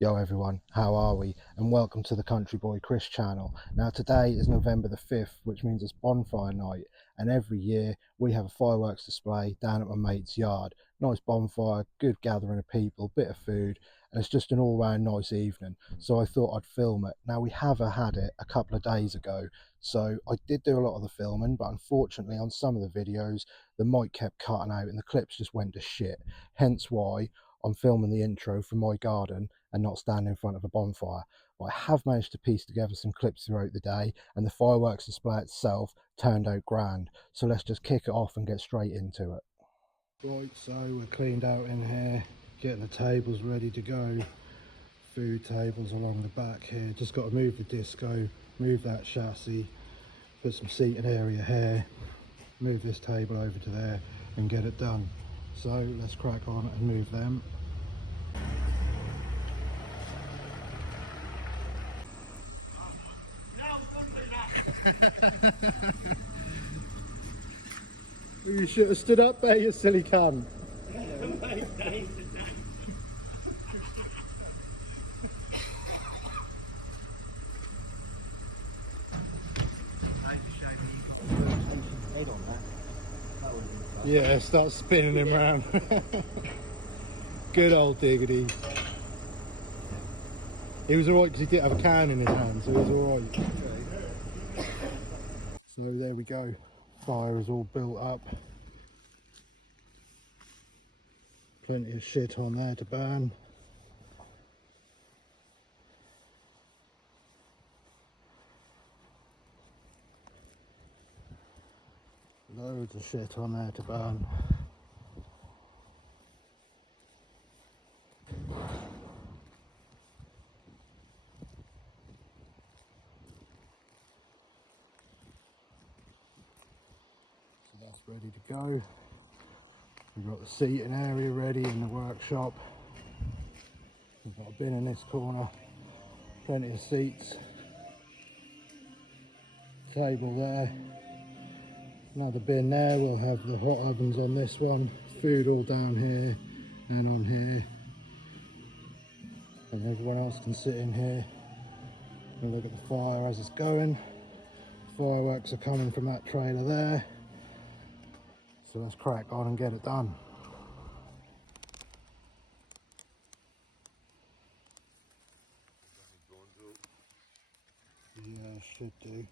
Yo everyone, how are we? And welcome to the Country Boy Chris channel. Now today is November the 5th, which means it's bonfire night, and every year we have a fireworks display down at my mate's yard. Nice bonfire, good gathering of people, bit of food, and it's just an all-round nice evening. So I thought I'd film it. Now we have had it a couple of days ago, so I did do a lot of the filming, but unfortunately on some of the videos the mic kept cutting out and the clips just went to shit. Hence why I'm filming the intro from my garden and not stand in front of a bonfire. But I have managed to piece together some clips throughout the day, and the fireworks display itself turned out grand. So let's just kick it off and get straight into it. Right, so we're cleaned out in here, getting the tables ready to go. Food tables along the back here. Just got to move the disco, move that chassis, put some seating area here, move this table over to there and get it done. So let's crack on and move them. You should have stood up there, you silly cunt. Yeah, start spinning him round. Good old Diggity. He was alright because he didn't have a can in his hand, so he was alright. So there we go. Fire is all built up. Plenty of shit on there to burn. Loads of shit on there to burn. So that's ready to go. We've got the seating area ready in the workshop. We've got a bin in this corner. Plenty of seats. Table there. Another bin there. We'll have the hot ovens on this one. Food all down here and on here. And everyone else can sit in here and look at the fire as it's going. Fireworks are coming from that trailer there. So let's crack on and get it done. Yeah, should do.